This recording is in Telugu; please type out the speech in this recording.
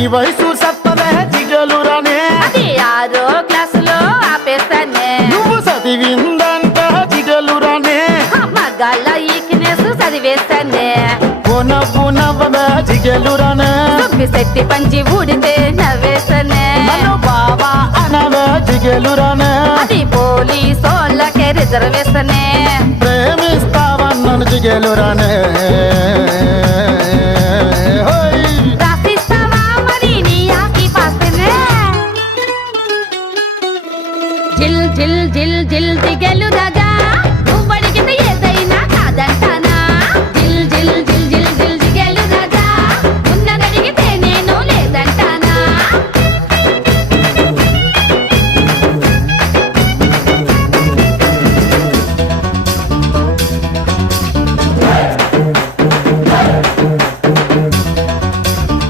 నీ వయసు సత్తదే జిగలురానే అది 6వ క్లాసులో ఆపేస్తానే నువ్వు చదివిందంట జిగలురానే మగాళ్ళ ఈక్నెస్ చదివేస్తానే నవ్వు నవ్వదా జిగలురానే శక్తి పంచి ఊడితే నవ్వేస్తానే నన్ను బావా అనవే జిగలురానే అది పోలీసోళ్ళకే రిజర్వేషనే ప్రేమిస్తావన్నను జిగలురానే